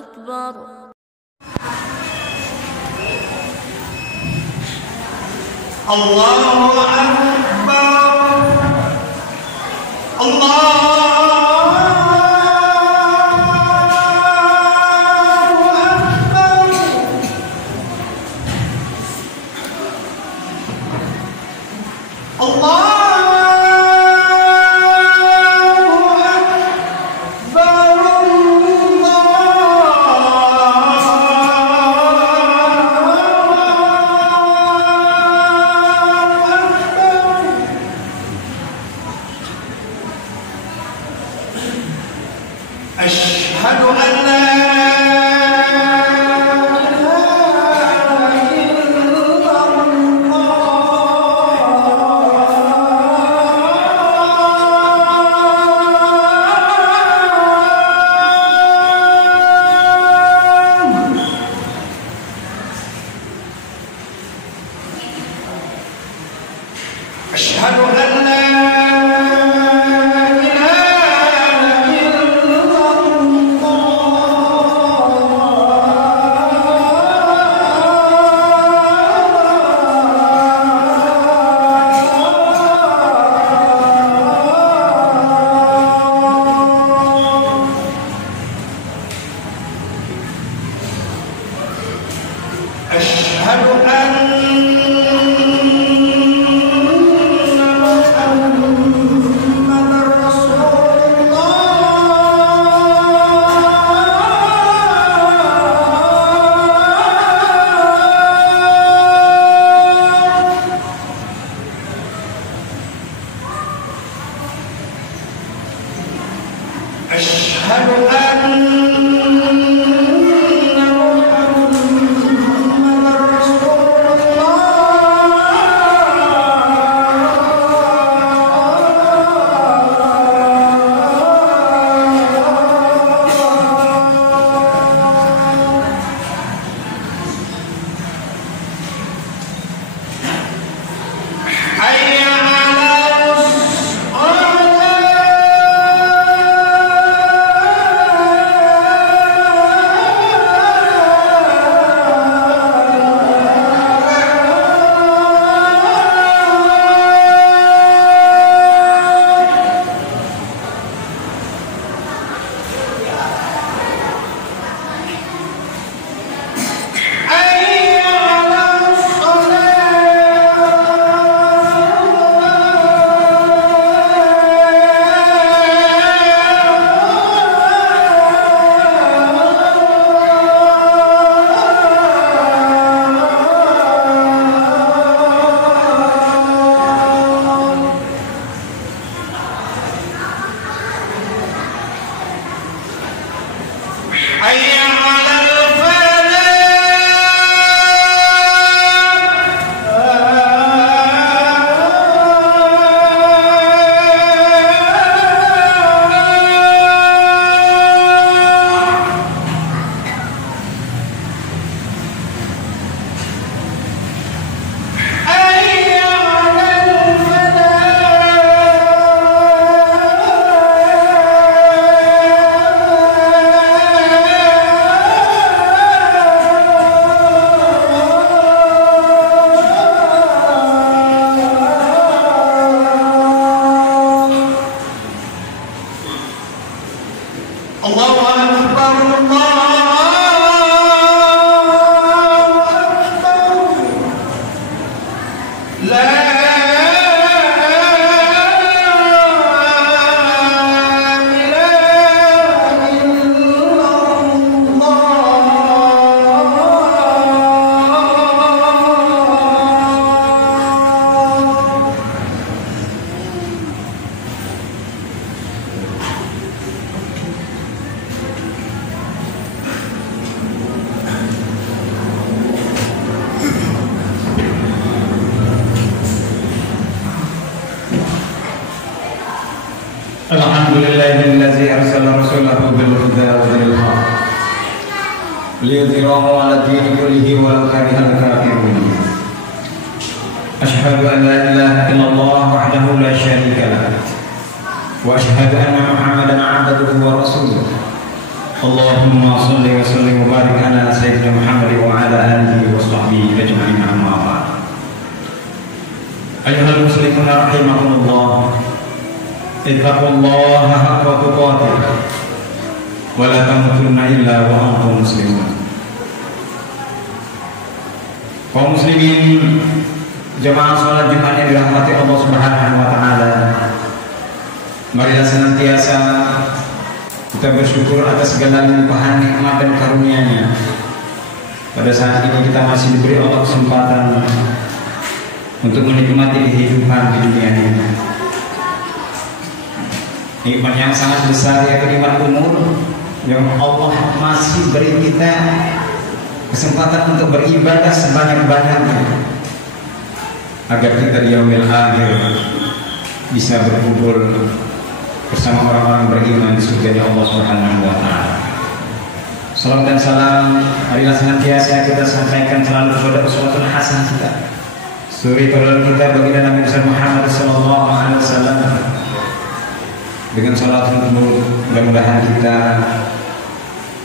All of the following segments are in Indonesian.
أكبر. الله أكبر. الله أشهد أن لا أشهد أن لا أشهد أن محمدًا رسول الله. أشهد أن الله أكبر. الله أكبر. لا Alhamdulillahilladzi arsala rasulahu bil huda wa dinil haq liyudhhirahu 'ala dini kullihi walau karihal kafirun. Asyhadu an la ilaha illallah wahdahu la syarika lah wa asyhadu anna Muhammadan 'abduhu wa rasuluh. Allahumma salli wa sallim wa barik ala sayyidina Muhammad wa ala alihi wa sahbihi ajma'in, amma ba'd. Ayyuhal muslimun rahimakumullah, ittaqullaha haqqa tuqatih wa la tamutunna illa wa antum muslimun. Kaum muslimin, jemaah salat Jumat yang dirahmati Allah Subhanahu wa taala, marilah senantiasa kita bersyukur atas segala limpahan nikmat dan karunia-Nya. Pada saat ini kita masih diberi Allah kesempatan untuk menikmati kehidupan di dunia ini. Nikmat yang sangat besar, yaitu nikmat umur, yang Allah masih beri kita kesempatan untuk beribadah sebanyak-banyaknya, agar kita di yaumil akhir bisa berkumpul bersama orang-orang beriman di surga Allah Subhanahu wa taala. Salam dan salam marilah senantiasa kita sampaikan selalu kepada uswatun hasanah kita, suri teladan kita baginda Nabi Muhammad sallallahu alaihi wasallam. Dengan salat mudah-mudahan kita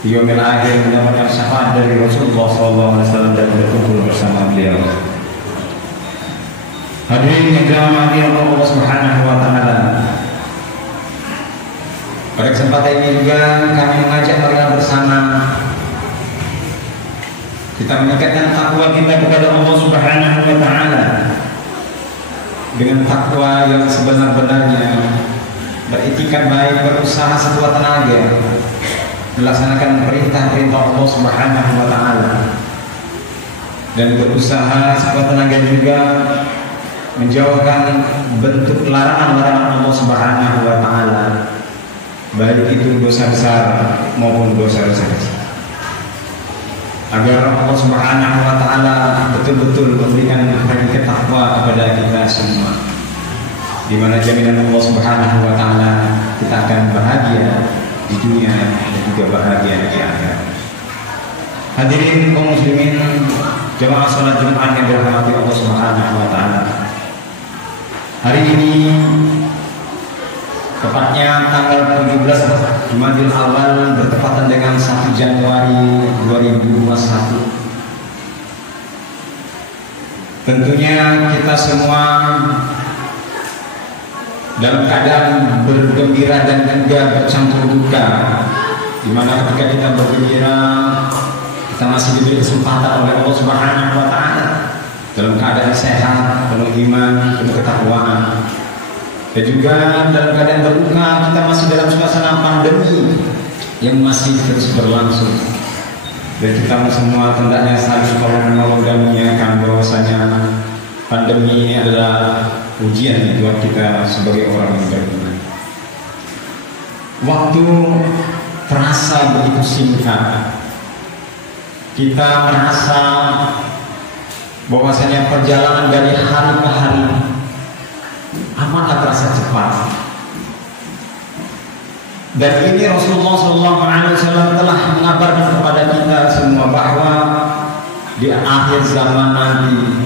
di yaumil akhir mendapatkan syafaat dari Rasulullah sallallahu alaihi wasallam dan berkumpul bersama beliau. Hadirin yang dirahmati Allah Subhanahu wa taala, pada kesempatan ini juga kami mengajak marilah bersama kita meningkatkan takwa kita kepada Allah Subhanahu wa taala dengan takwa yang sebenar-benarnya, beritikad baik, berusaha sekuat tenaga melaksanakan perintah-perintah Allah Subhanahu wa taala, dan berusaha sekuat tenaga juga menjauhkan bentuk larangan-larangan Allah Subhanahu wa taala, baik itu dosa besar maupun dosa kecil, agar Allah Subhanahu wa taala betul-betul memberikan predikat takwa kepada kita semua, di mana jaminan Allah Subhanahu wa taala kita akan bahagia di dunia dan juga bahagia di akhirat. Hadirin kaum muslimin, jemaah salat Jumat yang dirahmati Allah Subhanahu wa taala. Hari ini tepatnya tanggal 17 Jumadil Awal bertepatan dengan 1 Januari 2021. Tentunya kita semua dalam keadaan bergembira dan juga bercampur duka, di mana ketika kita bergembira kita masih diberi kesempatan oleh Allah Subhanahu wa taala dalam keadaan sehat, penuh iman, penuh ketakwaan. Dan juga dalam keadaan berduka kita masih dalam suasana pandemi yang masih terus berlangsung. Dan kita semua hendaknya saling tolong-menolong dan mengingatkan bahwasanya pandemi ini adalah ujian buat kita sebagai orang yang beriman. Waktu terasa begitu singkat. Kita merasa bahwasanya perjalanan dari hari ke hari amatlah terasa cepat. Dan ini Rasulullah SAW telah mengabarkan kepada kita semua bahwa di akhir zaman nanti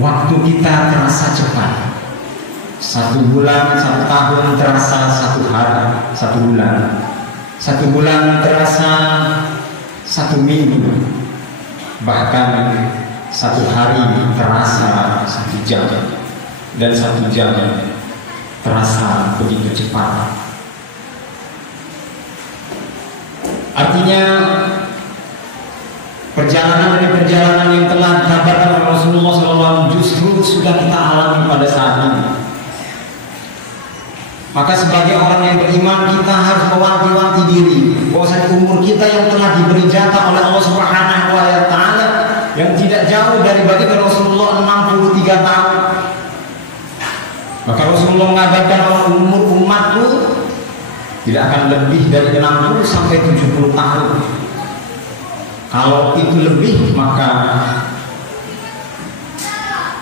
waktu kita terasa cepat. 1 bulan, 1 tahun terasa 1 hari, 1 bulan. 1 bulan terasa 1 minggu. Bahkan 1 hari terasa 1 jam, dan 1 jam terasa begitu cepat. Artinya perjalanan demi perjalanan yang telah dikabarkan oleh Rasulullah SAW justru sudah kita alami pada saat ini. Maka sebagai orang yang beriman kita harus mewanti-wanti diri bahwa umur kita yang telah diberi jatah oleh Allah Subhanahu wa taala yang tidak jauh dari baginda Rasulullah 63 tahun. Maka Rasulullah mengabarkan bahwa umur umatku tidak akan lebih dari 60 sampai 70 tahun. Kalau itu lebih maka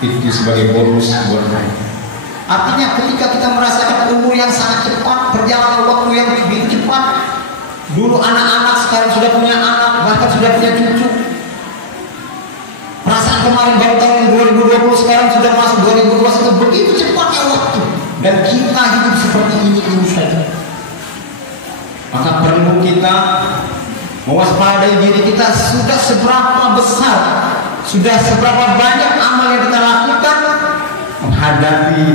itu sebagai bonus buat mereka. Artinya ketika kita merasakan umur yang sangat cepat, perjalanan waktu yang begitu cepat, dulu anak-anak sekarang sudah punya anak, bahkan sudah punya cucu. Perasaan kemarin baru tahun 2020, sekarang sudah masuk 2021, begitu cepatnya waktu. Dan kita hidup seperti ini saja. Maka perlu kita mewaspadai diri kita, sudah seberapa besar, sudah seberapa banyak amal yang kita lakukan menghadapi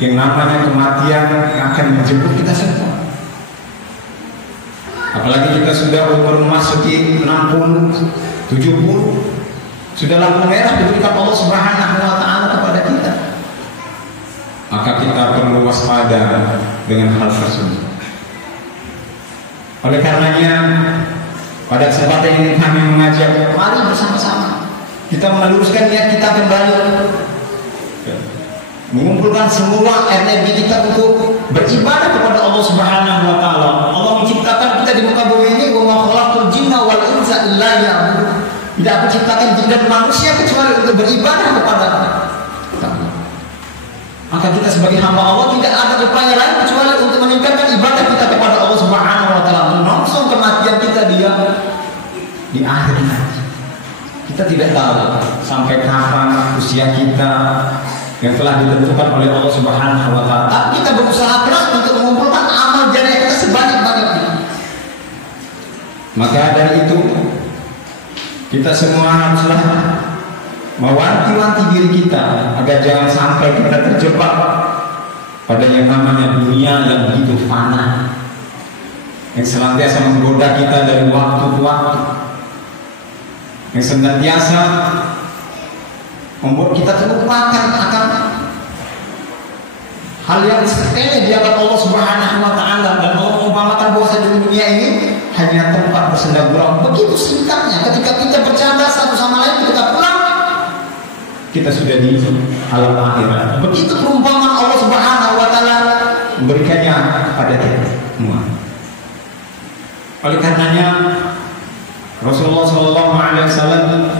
yang namanya kematian yang akan menjemput kita semua. Apalagi kita sudah umur memasuki 60, 70, sudah lampu merah diberikan Allah Subhanahu wa Ta'ala kepada kita. Maka kita perlu waspada dengan hal tersebut. Oleh karenanya, pada kesempatan ini kami mengajak, mari bersama-sama kita meluruskan niat kita kembali, mengumpulkan semua energi kita untuk beribadah kepada Allah Subhanahu wa Ta'ala. Allah menciptakan kita di muka bumi ini, wa ma khalaqtul jinna wal insa illa liya'budun. Tidak aku ciptakan jin dan manusia kecuali untuk beribadah kepada Allah. Maka kita sebagai hamba Allah tidak ada upaya lain kecuali untuk meningkatkan ibadah kita kepada Allah Subhanahu wa Ta'ala, menyongsong kematian kita dia di akhir nanti. Kita tidak tahu sampai kapan usia kita yang telah ditentukan oleh Allah Subhanahu wa Ta'ala. Tapi kita berusaha keras untuk mengumpulkan amal jariah kita sebanyak-banyaknya. Maka dari itu kita semua haruslah mewanti-wanti diri kita agar jangan sampai kita terjebak pada yang namanya dunia yang begitu fana, yang senantiasa menggoda kita dari waktu ke waktu, yang senantiasa membuat kita terlupakan akan hal yang sepele di hadapan Allah Subhanahu wa Ta'ala. Dan Allah mengumpamakan bahwa di dunia ini hanya tempat bersenda gurau. Begitu singkatnya, ketika kita bercanda satu sama lain, kita pulang, kita sudah di alam akhirat. Begitu perumpamaan Allah Subhanahu wa Ta'ala memberikannya kepada kita semua. Oleh karenanya Rasulullah SAW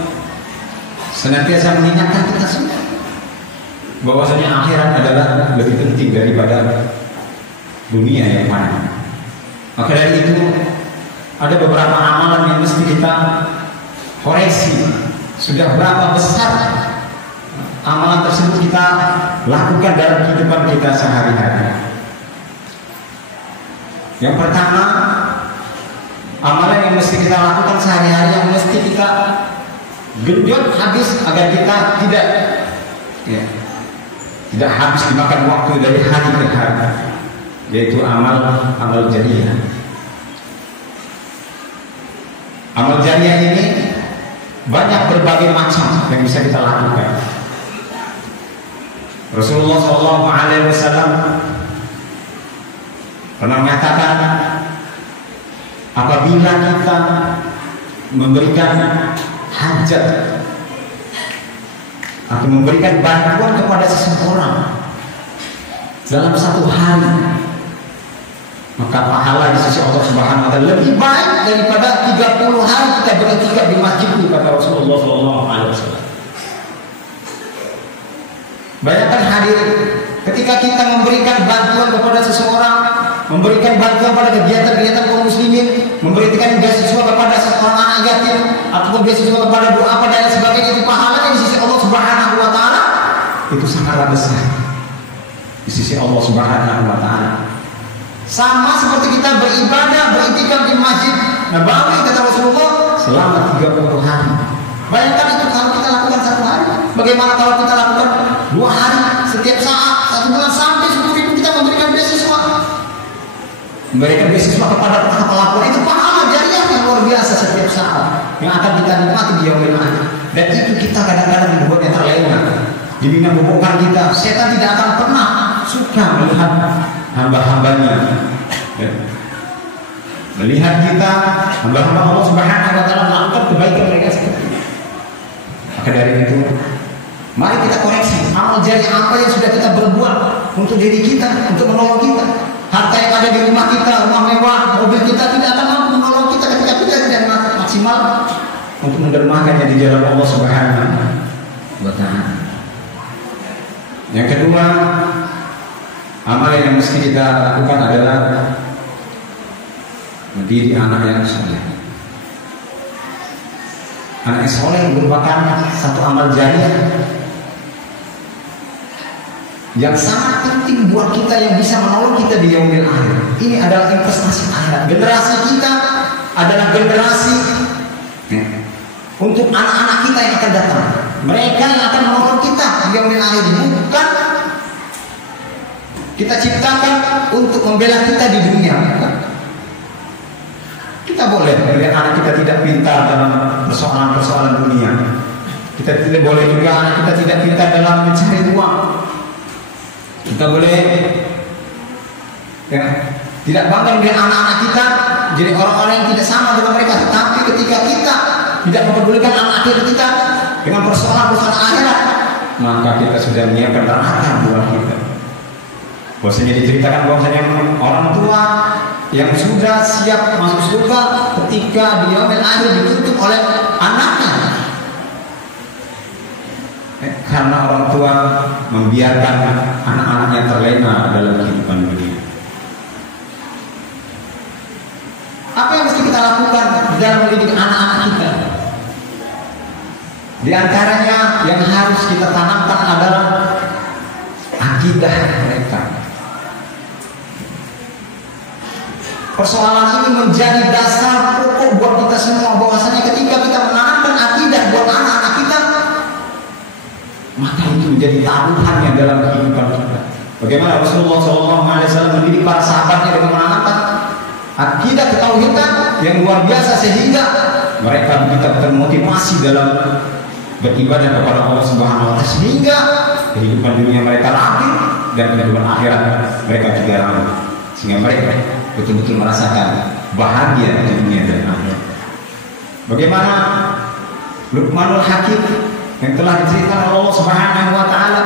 senantiasa mengingatkan kita semua bahwasanya akhirat adalah lebih penting daripada dunia yang mana. Maka dari itu ada beberapa amalan yang mesti kita koreksi. Sudah berapa besar amalan tersebut kita lakukan dalam kehidupan kita sehari-hari. Yang pertama, amalan yang mesti kita lakukan sehari-hari, yang mesti kita genjot habis agar kita tidak habis dimakan waktu dari hari ke hari, yaitu amal jariah. Amal jariah ini banyak berbagai macam yang bisa kita lakukan. Rasulullah SAW pernah mengatakan, apabila kita memberikan hajat atau memberikan bantuan kepada seseorang dalam satu hari, maka pahala di sisi Allah Subhanahu wa Ta'ala lebih baik daripada 30 hari kita beriktikaf di masjid, kata Rasulullah SAW. Bayangkan hadirin, ketika kita memberikan bantuan kepada seseorang, memberikan bantuan pada kegiatan-kegiatan kaum muslimin, memberikan beasiswa kepada seorang anak yatim ataupun beasiswa kepada doa pada dan sebagainya, itu pahalanya di sisi Allah Subhanahu wa Ta'ala itu sangatlah besar di sisi Allah Subhanahu wa Ta'ala. Sama seperti kita beribadah, beriktikaf di Masjid Nabawi, kata Rasulullah, selama 30 hari. Bayangkan itu kalau kita lakukan satu hari. Bagaimana kalau kita lakukan 2 hari, setiap saat, 1 bulan, sampai 10.000 kita memberikan beasiswa. Memberikan beasiswa kepada pelaku itu pahala jariah yang luar biasa setiap saat yang akan kita nikmati di yaumil akhir. Dan itu kita kadang-kadang membuatnya terlena. Dibina hubungan kita, setan tidak akan pernah suka melihat hamba-hambanya, melihat kita hamba-hamba Allah Subhanahu wa Ta'ala melakukan kebaikan mereka seperti ini. Maka dari itu, mari kita koreksi amal jariah apa yang sudah kita berbuat untuk diri kita, untuk menolong kita. Harta yang ada di rumah kita, rumah mewah, mobil kita tidak akan mampu menolong kita ketika kita tidak maksimal untuk mendermakannya di jalan Allah Subhanahu wa Ta'ala. Yang kedua, amal yang mesti kita lakukan adalah mendidik anak yang soleh. Anak yang soleh merupakan satu amal jariah yang sangat penting buat kita, yang bisa menolong kita di yaumil akhir. ini adalah investasi akhirat. Generasi kita adalah generasi untuk anak-anak kita yang akan datang. Mereka yang akan menonton kita di yaumil akhir. Bukan kita ciptakan untuk membela kita di dunia. Kita boleh melihat anak kita tidak pintar dalam persoalan-persoalan dunia. Kita tidak boleh juga anak kita tidak pintar dalam mencari uang. Kita boleh tidak bangga melihat anak-anak kita jadi orang-orang yang tidak sama dengan mereka. Tetapi ketika kita tidak mempedulikan anak kita dengan persoalan-persoalan akhirat, maka kita sudah menyiapkan neraka buat kita. Bahwasanya diceritakan bahwasanya orang tua yang sudah siap masuk surga ketika di yaumil akhir ditutup oleh anaknya, karena orang tua membiarkan anak-anaknya terlena dalam kehidupan dunia. Apa yang mesti kita lakukan dalam mendidik anak-anak kita? Di antaranya yang harus kita tanamkan adalah akidah mereka. Persoalan ini menjadi dasar pokok buat kita semua, bahwasanya ketika kita menanamkan akidah buat anak-anak kita, maka itu menjadi taruhannya dalam kehidupan kita. Bagaimana Rasulullah SAW mendidik para sahabatnya dengan menanamkan akidah ketauhidan yang luar biasa sehingga mereka kita termotivasi dalam beribadah kepada Allah Subhanahu wa taala, sehingga kehidupan dunia mereka rapi dan kehidupan akhirat mereka juga rapi, sehingga mereka betul-betul merasakan bahagia di dunia dan akhirat. Bagaimana Luqmanul Hakim yang telah diceritakan Allah Subhanahu wa taala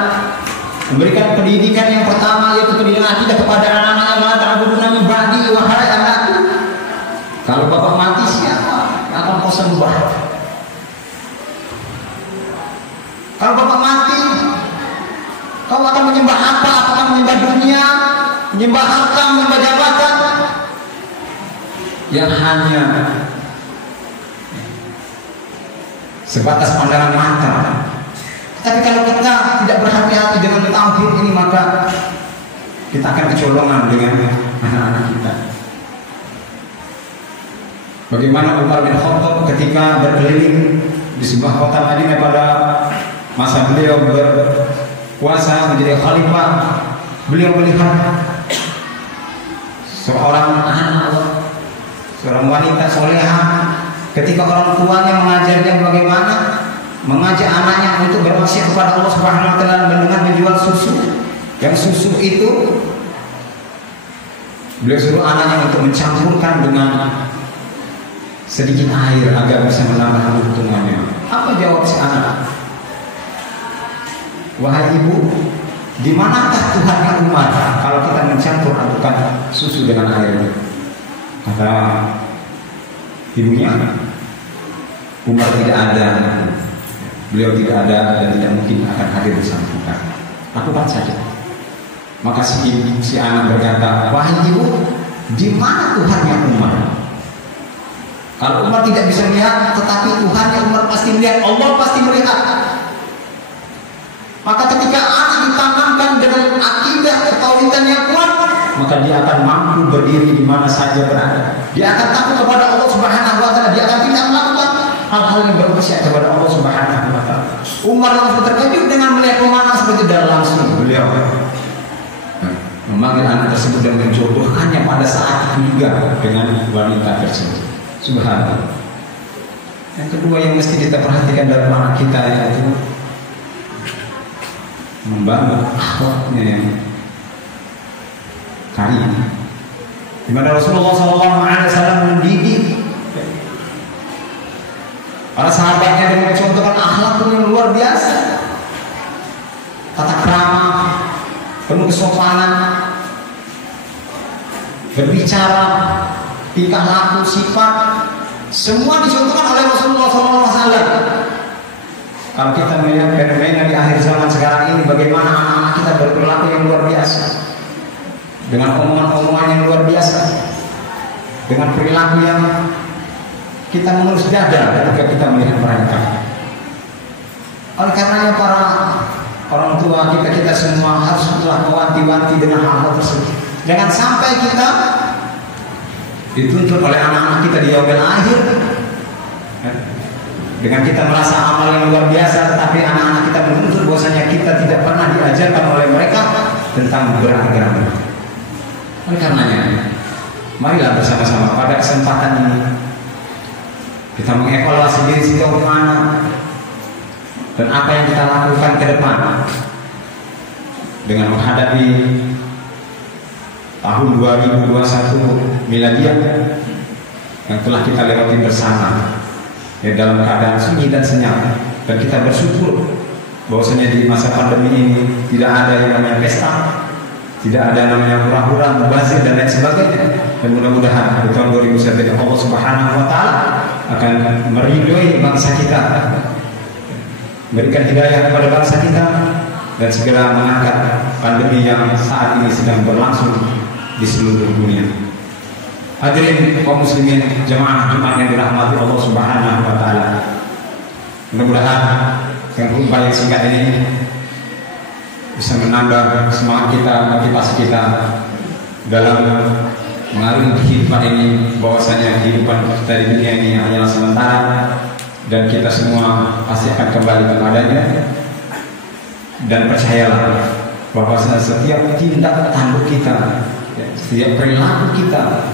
memberikan pendidikan yang pertama, yaitu pendidikan akidah kepada anak-anaknya. Ma ta'buduna min ba'di, wahai anakku, kalau bapak mati siapa yang akan kau sembah? Kalau bapak mati, kau akan menyembah apa? Apakah menyembah dunia, menyembah harta, menyembah jabatan yang hanya sebatas pandangan mata? Tapi kalau kita tidak berhati-hati dengan tauhid ini, maka kita akan kecolongan dengan anak-anak kita. Bagaimana Umar bin Khattab ketika berkeliling di sebuah kota Madinah pada masa beliau berkuasa menjadi khalifah, beliau melihat seorang anak, seorang wanita soleha, ketika orang tuanya mengajarnya bagaimana mengajak anaknya untuk bermaksiat kepada Allah Subhanahu wa taala dengan menjual susu. Yang susu itu beliau suruh anaknya untuk mencampurkan dengan sedikit air agar bisa menambah keuntungannya. Apa jawab si anak? Wahai ibu, di manakah Tuhannya Umar kalau kita mencampur adukan susu dengan air? Kata ibunya, Umar tidak ada. Beliau tidak ada dan tidak mungkin akan hadir bersama kita. Lakukan saja. Maka si anak berkata, wahai ibu, di mana Tuhannya Umar? Kalau Umar tidak bisa melihat, tetapi Tuhannya Umar pasti melihat, Allah pasti melihat. Maka ketika anak ditanamkan dengan akidah ketauhidan yang kuat, maka dia akan mampu berdiri di mana saja berada. Dia akan takut kepada Allah Subhanahu wa taala. Dia akan tidak melakukan hal-hal yang bermaksiat kepada Allah Subhanahu wa taala. Umar langsung terkejut dengan melihat pemanah seperti dan langsung beliau memanggil anak tersebut dan menjodohkannya pada saat itu juga dengan wanita tersebut. Subhanallah. Yang kedua yang mesti kita perhatikan dalam anak kita, yaitu membangun akhlaknya yang karim. Di mana Rasulullah SAW mendidik para sahabatnya dengan mencontohkan akhlak yang luar biasa, tata krama, penuh kesopanan, berbicara, tingkah laku, sifat, semua dicontohkan oleh Rasulullah SAW. Kalau kita melihat fenomena di akhir zaman sekarang ini, bagaimana anak-anak kita berperilaku yang luar biasa, dengan omongan-omongan yang luar biasa, dengan perilaku yang kita mengelus dada ketika kita melihat mereka. Oleh karenanya para orang tua kita semua harus mewanti-wanti dengan hal-hal tersebut. Jangan sampai kita dituntut oleh anak-anak kita di yaumil akhir. Dengan kita merasa amal yang luar biasa, tetapi anak-anak kita menuntut bahwasanya kita tidak pernah diajarkan oleh mereka tentang beragama. Oleh karenanya, marilah bersama-sama pada kesempatan ini kita mengevaluasi diri sejauh mana dan apa yang kita lakukan ke depan dengan menghadapi tahun 2021 miladiah yang telah kita lewati bersama, ya, dalam keadaan sunyi dan senyap. Dan kita bersyukur bahwasanya di masa pandemi ini tidak ada yang namanya pesta, tidak ada namanya hura-hura, mubazir dan lain sebagainya. Dan mudah-mudahan di tahun 2021 Allah Subhanahu wa taala akan meridhoi bangsa kita, berikan hidayah kepada bangsa kita, dan segera mengangkat pandemi yang saat ini sedang berlangsung di seluruh dunia. Hadirin kaum muslimin jemaah Jumat yang dirahmati Allah Subhanahu wa taala. Mudah-mudahan yang khutbah yang singkat ini bisa menambah semangat kita, motivasi kita dalam mengarungi kehidupan ini, bahwasanya kehidupan kita di dunia ini hanyalah sementara dan kita semua pasti akan kembali kepadanya. Dan percayalah bahwa setiap tindak tanduk kita, setiap perilaku kita,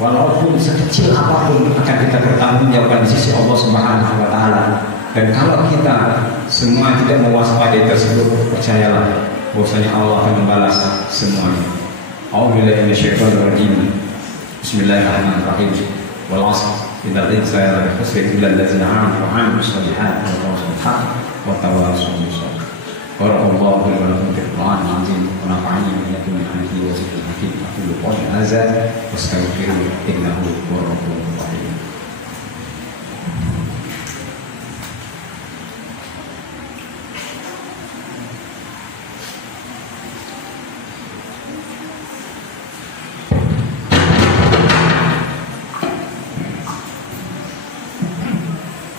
walaupun sekecil apapun, akan kita pertanggungjawabkan di sisi Allah Subhanahu wa taala. Dan kalau kita semua tidak mewaspadai tersebut, percayalah bahwasanya Allah akan membalas semuanya. A'udzubillahi minasyaitonir rajim. Bismillahirrahmanirrahim. Wal 'ashr innal insana lafi khusr illa allazina amanu wa 'amilus solihati wa tawassaw bil haqq wa tawassaw bis sabr. Barakallahu li wa lakum fil Qur'anil 'azim wa nafa'ani wa iyyakum min ayatihi wa zikril hakim. Aqulu qawli hadza wastaghfiruhu innahu huwal ghafurur rahim.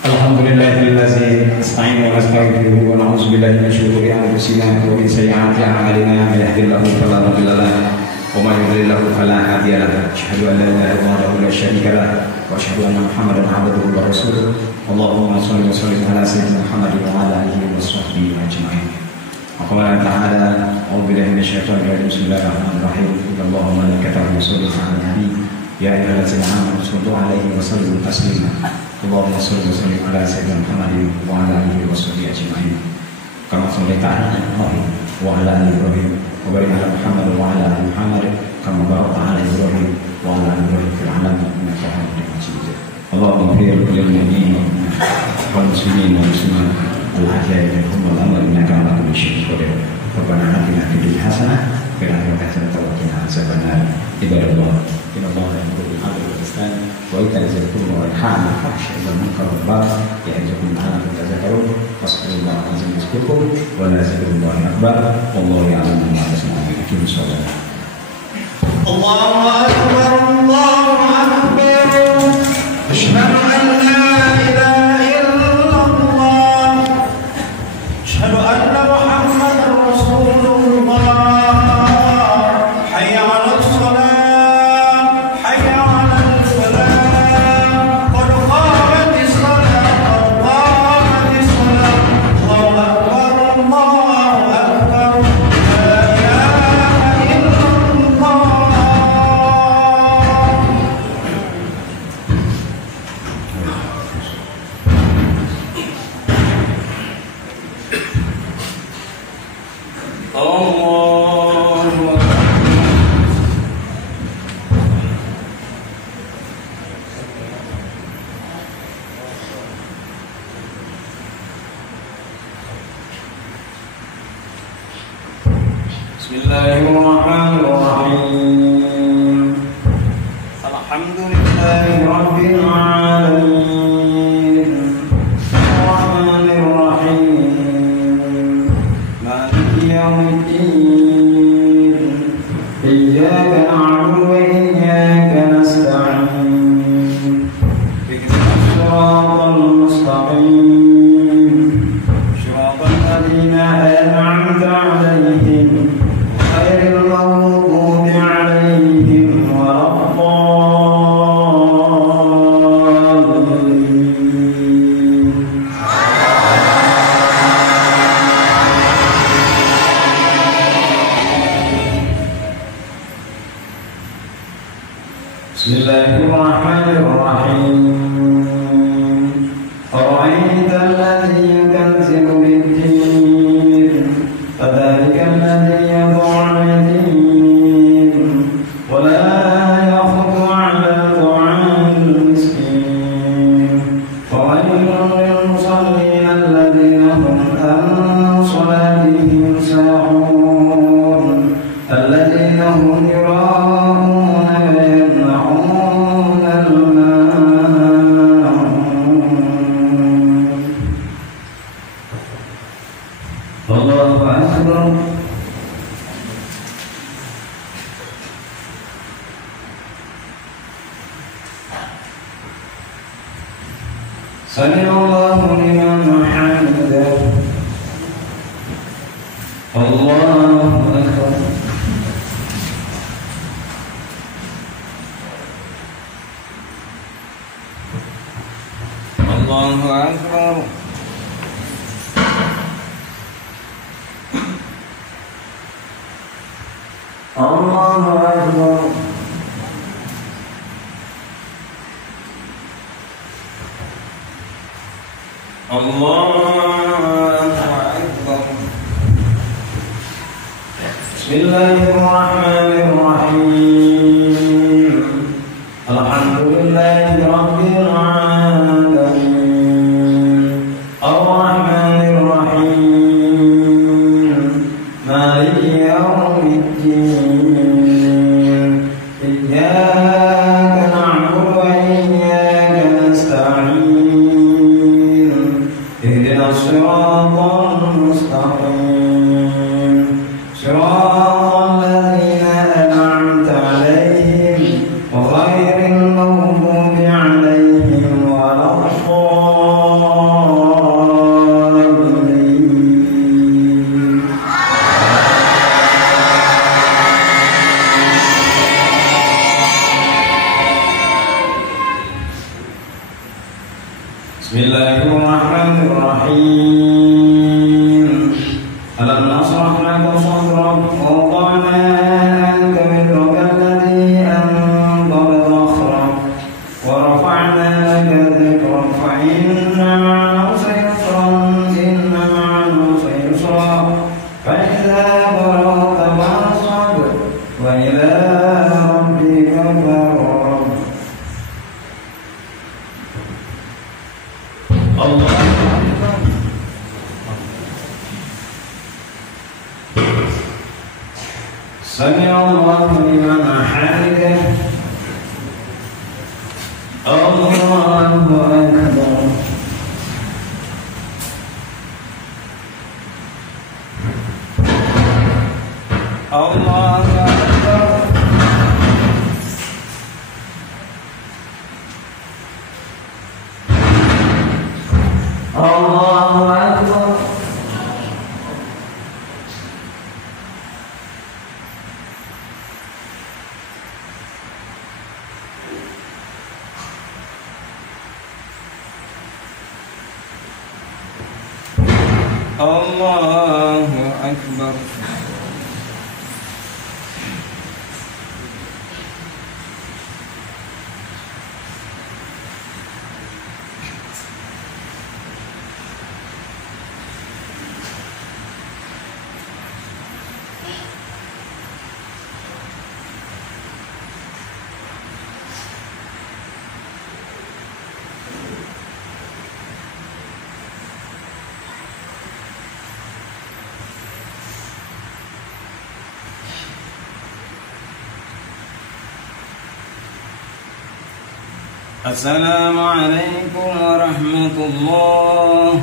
Alhamdulillahillazi nasta'inu wa nastaghfiruhu wa na'udzu billahi min shururi anfusina wa min sayyiati a'malina. May yahdihillahu fala mudilla lahu wa may yudlil lahu fala hadiya lahu. Asyhadu an la ilaha illallah wa la syarika lahu wa asyhadu anna Muhammadan 'abduhu wa rasuluh. Allahumma shalli wa sallim ala sayyidina Muhammad wa ala alihi wa sahbihi ajma'in. Qala ta'ala a'udzu billahi minasyaitonir rajim. Bismillahirrahmanirrahim. Innallaha wa malaikatahu yusholluna 'alan nabi ya ayyuhallazina amanu shallu 'alaihi wa sallimu taslima. Allahumma shalli wa sallim ala sayyidina Muhammadin wa ala alihi wa sahbihi ajma'in. Kama shallaita ala Ibrahim wa ala ali Ibrahim wa barik ala Muhammad wa ala ali Muhammad kama barakta ala Ibrahim wa ala ali Ibrahim fil 'alamin innaka Hamidum Majid. Allahumma ighfir lil mu'minina wal muslimin wal muslimat al-ahya'i minhum wal amwat innaka ala kulli syai'in qadir. Rabbana atina fid dunya hasanah wa fil akhirati hasanah wa qina adzabannar. Ibadallah, innallaha ya'muru bil 'adli wal ihsan wa ita'i dzil qurba wal yatama wal fahsya'i wal munkari wal baghi ya'izukum la'allakum tadhakkarun. Wasbirullaha azim yasbirukum wa la zikrullahi akbar. Wallahu ya'lamu ma tasna'un. Aqimus shalah. Allahu akbar, Allahu akbar. Asyhadu an la ilaha illallah. Asyhadu anna Muhammadar Rasulullah. Hayya 'alas shalah, hayya 'alal falah. Qad qamatis shalah, qad qamatis shalah. Allahu akbar, Allahu akbar. La ilaha illallah. Allahu akbar. Bismillahirrahmanirrahim. Alhamdulillahi rabbil alamin. Ar-rahmanir rahim. Maliki yaumiddin. Iyyaka na'budu wa iyyaka nasta'in. Ihdinas siratal mustaqim. Shiratal ladzina an'amta 'alaihim ghairil maghdubi 'alaihim waladdallin. سمع الله لمن حمده الله أكبر الله أكبر الله أكبر الله أكبر بسم الله الرحمن الرحيم الحمد لله رب العالمين الرحمن الرحيم مالك يوم الدين إياك نعبد وإياك نستعين اهدنا الصراط المستقيم صراط الذين أنعمت عليهم غير المغضوب عليهم ولا الضالين. بسم الله الرحمن الرحيم ألم نشرح لك صدرك ووضعنا عنك وزرك الذي أنقض ظهرك ورفعنا لك ذكرك فإن مع العسر يسرا إن مع العسر يسرا فإذا فرغت فانصب وإلى ربك فارغب. الله أكبر. سمع الله لمن حمده الله أكبر. الله أكبر. الله أكبر. الله أكبر. السلام عليكم ورحمة الله.